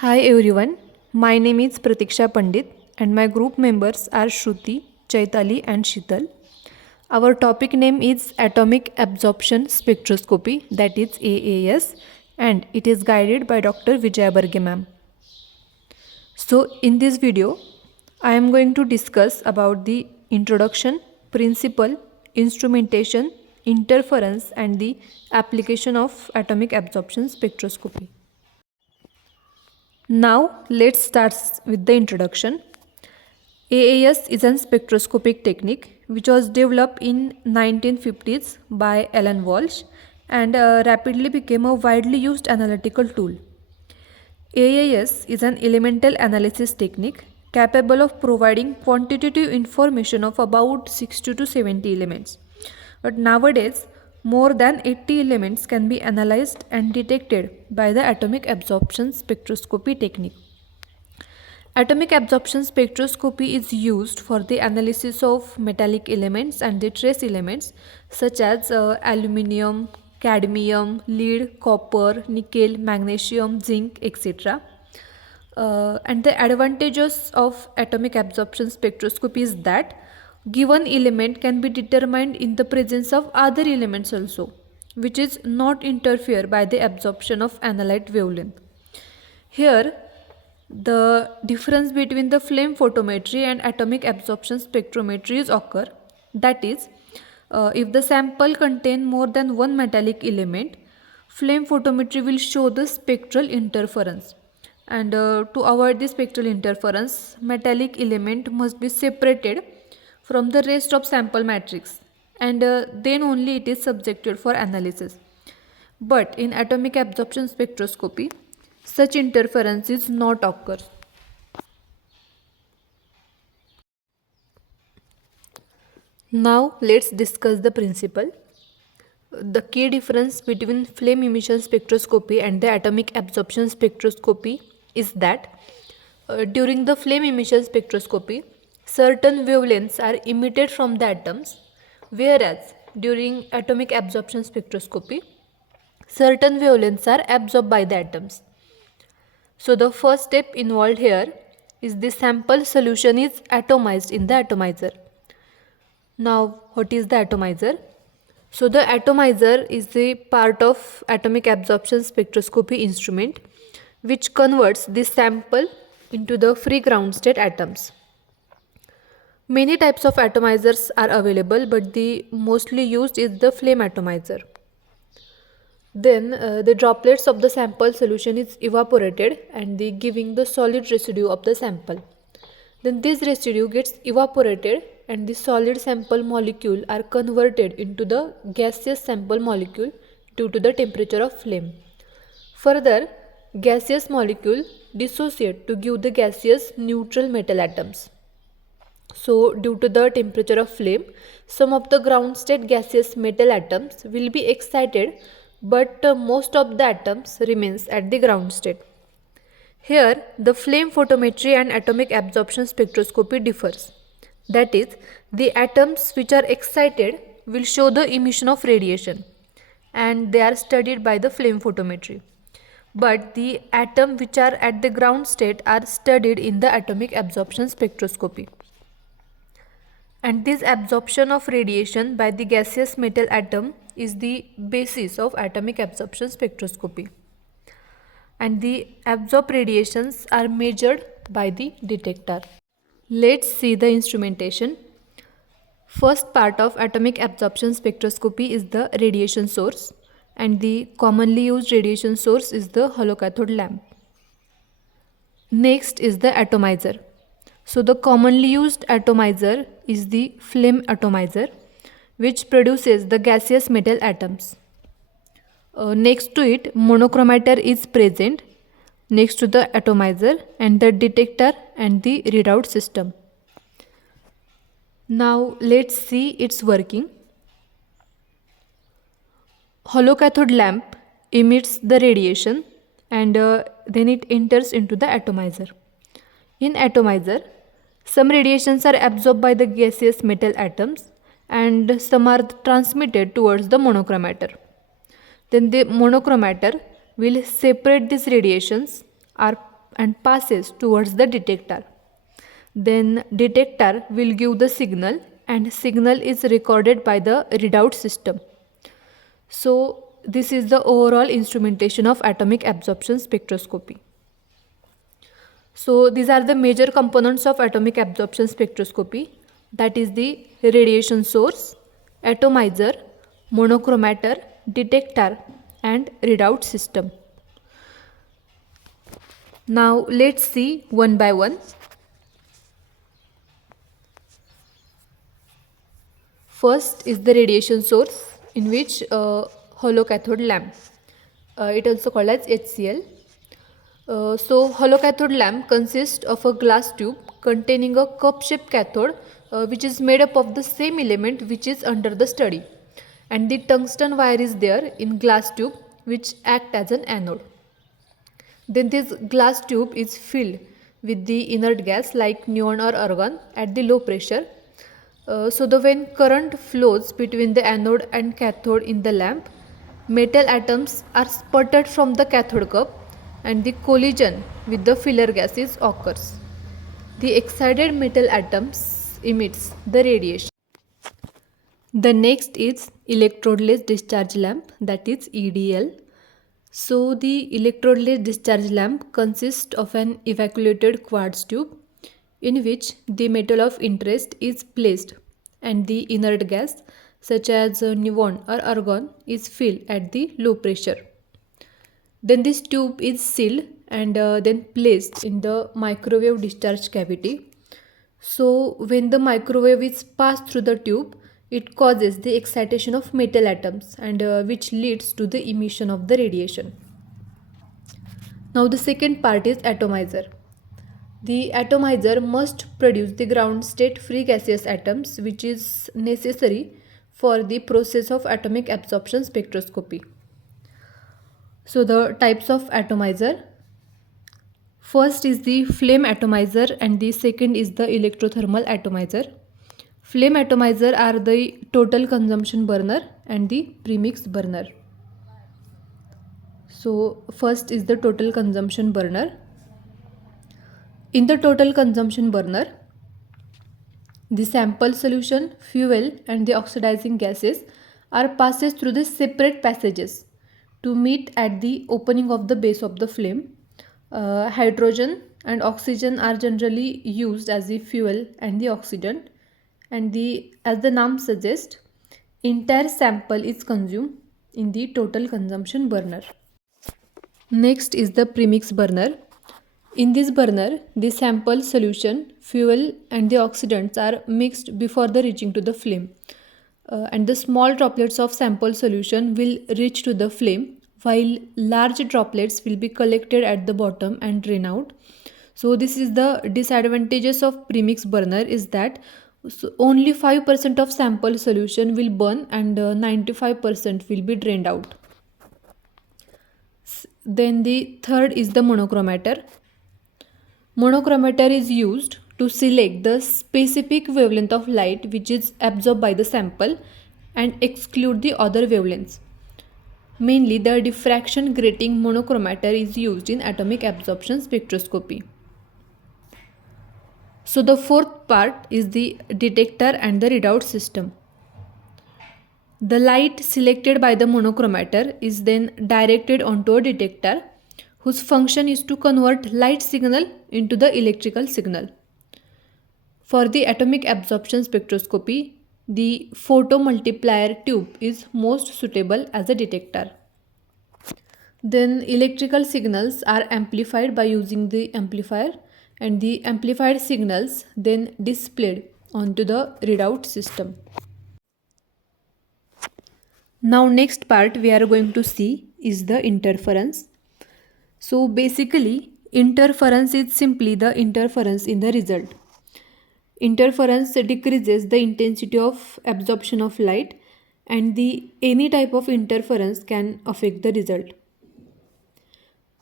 Hi everyone, my name is Pratiksha Pandit and my group members are Shruti, Chaitali and Shital. Our topic name is Atomic Absorption Spectroscopy, that is AAS, and it is guided by Dr. Vijaya Barge ma'am. So in this video, I am going to discuss about the introduction, principle, instrumentation, interference and the application of atomic absorption spectroscopy. Now let's start with the introduction. AAS is a spectroscopic technique which was developed in 1950s by Alan Walsh and rapidly became a widely used analytical tool. AAS is an elemental analysis technique capable of providing quantitative information of about 60 to 70 elements. But nowadays, more than 80 elements can be analyzed and detected by the atomic absorption spectroscopy technique. Atomic absorption spectroscopy is used for the analysis of metallic elements and the trace elements such as aluminium, cadmium, lead, copper, nickel, magnesium, zinc, etc. And the advantages of atomic absorption spectroscopy is that given element can be determined in the presence of other elements also, which is not interfere by the absorption of analyte wavelength. Here, the difference between the flame photometry and atomic absorption spectrometry is occur. That is, if the sample contain more than one metallic element, flame photometry will show the spectral interference. And to avoid the spectral interference, metallic element must be separated from the rest of sample matrix, and then only it is subjected for analysis. But in atomic absorption spectroscopy, such interference is not occur. Now let's discuss the principle. The key difference between flame emission spectroscopy and the atomic absorption spectroscopy is that during the flame emission spectroscopy, certain wavelengths are emitted from the atoms, whereas during atomic absorption spectroscopy, certain wavelengths are absorbed by the atoms. So the first step involved here is the sample solution is atomized in the atomizer. Now what is the atomizer? So the atomizer is the part of atomic absorption spectroscopy instrument which converts this sample into the free ground state atoms. Many types of atomizers are available, but the mostly used is the flame atomizer. Then the droplets of the sample solution is evaporated and the giving the solid residue of the sample. Then this residue gets evaporated and the solid sample molecule are converted into the gaseous sample molecule due to the temperature of flame. Further, gaseous molecule dissociate to give the gaseous neutral metal atoms. So due to the temperature of flame, some of the ground state gaseous metal atoms will be excited, but most of the atoms remains at the ground state. Here, the flame photometry and atomic absorption spectroscopy differs. That is, the atoms which are excited will show the emission of radiation and they are studied by the flame photometry. But the atoms which are at the ground state are studied in the atomic absorption spectroscopy. And this absorption of radiation by the gaseous metal atom is the basis of atomic absorption spectroscopy. And the absorbed radiations are measured by the detector. Let's see the instrumentation. First part of atomic absorption spectroscopy is the radiation source, and the commonly used radiation source is the holocathode lamp. Next is the atomizer. So the commonly used atomizer is the flame atomizer, which produces the gaseous metal atoms. Next to it, monochromator is present next to the atomizer and the detector and the readout system. Now let's see its working. Holocathode lamp emits the radiation and then it enters into the atomizer. In atomizer, some radiations are absorbed by the gaseous metal atoms and some are transmitted towards the monochromator. Then the monochromator will separate these radiations and passes towards the detector. Then detector will give the signal and signal is recorded by the readout system. So this is the overall instrumentation of atomic absorption spectroscopy. So these are the major components of atomic absorption spectroscopy, that is the radiation source, atomizer, monochromator, detector and readout system. Now let's see one by one. First is the radiation source, in which hollow cathode lamp, it also called as HCl. So hollow cathode lamp consists of a glass tube containing a cup-shaped cathode which is made up of the same element which is under the study, and the tungsten wire is there in glass tube which act as an anode. Then this glass tube is filled with the inert gas like neon or argon at the low pressure. So the when current flows between the anode and cathode in the lamp, metal atoms are sputtered from the cathode cup and the collision with the filler gases occurs. The excited metal atoms emits the radiation. The next is electrodeless discharge lamp, that is EDL. So the electrodeless discharge lamp consists of an evacuated quartz tube in which the metal of interest is placed and the inert gas such as neon or argon is filled at the low pressure. Then this tube is sealed and then placed in the microwave discharge cavity. So when the microwave is passed through the tube, it causes the excitation of metal atoms and which leads to the emission of the radiation. Now the second part is atomizer. The atomizer must produce the ground state free gaseous atoms which is necessary for the process of atomic absorption spectroscopy. So the types of atomizer. First is the flame atomizer and the second is the electrothermal atomizer. Flame atomizer are the total consumption burner and the premix burner. So first is the total consumption burner. In the total consumption burner, the sample solution, fuel and the oxidizing gases are passes through the separate passages to meet at the opening of the base of the flame. Hydrogen and oxygen are generally used as the fuel and the oxidant, and as the name suggests, entire sample is consumed in the total consumption burner. Next is the premix burner. In this burner, the sample solution, fuel and the oxidants are mixed before the reaching to the flame, and the small droplets of sample solution will reach to the flame while large droplets will be collected at the bottom and drain out. So this is the disadvantages of premix burner, is that only 5% of sample solution will burn and 95% will be drained out. Then the third is the monochromator. Monochromator is used to select the specific wavelength of light which is absorbed by the sample and exclude the other wavelengths. Mainly the diffraction grating monochromator is used in atomic absorption spectroscopy. So the fourth part is the detector and the readout system. The light selected by the monochromator is then directed onto a detector whose function is to convert light signal into the electrical signal. For the atomic absorption spectroscopy, the photomultiplier tube is most suitable as a detector. Then electrical signals are amplified by using the amplifier, and the amplified signals then displayed onto the readout system. Now next part we are going to see is the interference. So basically interference is simply the interference in the result. Interference decreases the intensity of absorption of light, and any type of interference can affect the result.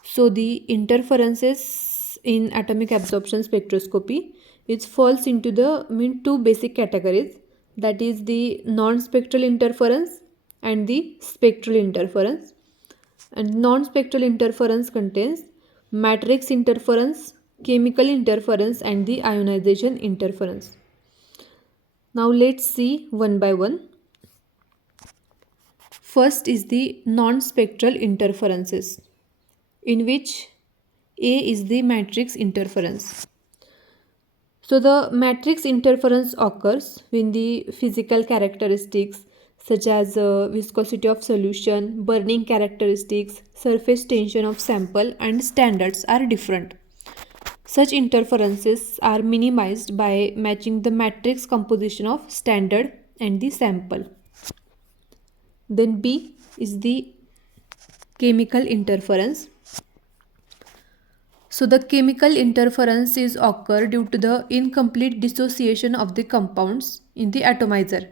So the interferences in atomic absorption spectroscopy, it falls into the two basic categories, that is the non-spectral interference and the spectral interference. And non-spectral interference contains matrix interference, chemical interference, and the ionization interference. Now let's see one by one. First is the non-spectral interferences, in which A is the matrix interference. So the matrix interference occurs when the physical characteristics such as viscosity of solution, burning characteristics, surface tension of sample and standards are different. Such interferences are minimized by matching the matrix composition of standard and the sample. Then B is the chemical interference. So the chemical interference is occur due to the incomplete dissociation of the compounds in the atomizer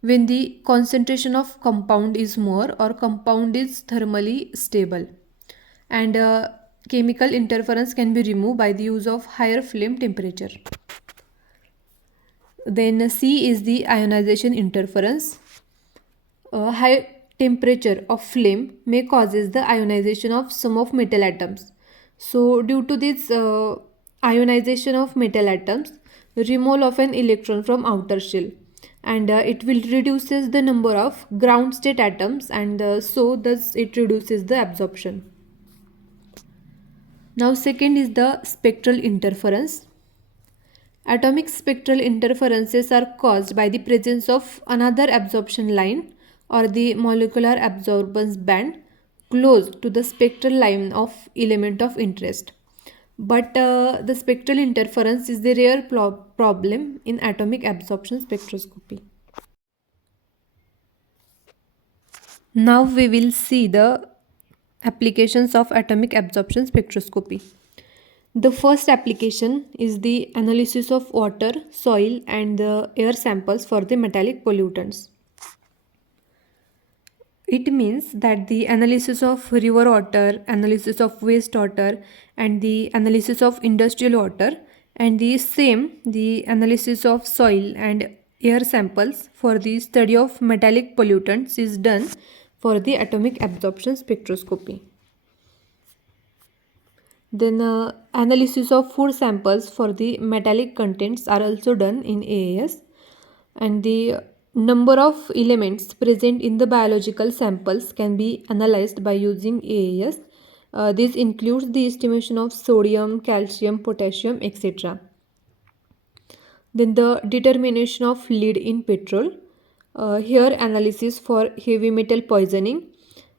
when the concentration of compound is more or compound is thermally stable, and chemical interference can be removed by the use of higher flame temperature. Then C is the ionization interference. A high temperature of flame may causes the ionization of some of metal atoms. So due to this ionization of metal atoms, removal of an electron from outer shell, and it will reduces the number of ground state atoms, and so thus it reduces the absorption. Now second is the spectral interference. Atomic spectral interferences are caused by the presence of another absorption line or the molecular absorbance band close to the spectral line of element of interest. But the spectral interference is the rare problem in atomic absorption spectroscopy. Now we will see the applications of atomic absorption spectroscopy. The first application is the analysis of water, soil, and the air samples for the metallic pollutants. It means that the analysis of river water, analysis of wastewater, and the analysis of industrial water, and the analysis of soil and air samples for the study of metallic pollutants is done for the atomic absorption spectroscopy. Then analysis of food samples for the metallic contents are also done in AAS, and the number of elements present in the biological samples can be analyzed by using AAS. This includes the estimation of sodium, calcium, potassium, etc. Then the determination of lead in petrol. Here analysis for heavy metal poisoning,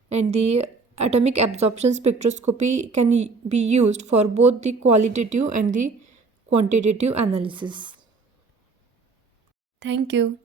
and the atomic absorption spectroscopy can be used for both the qualitative and the quantitative analysis. Thank you.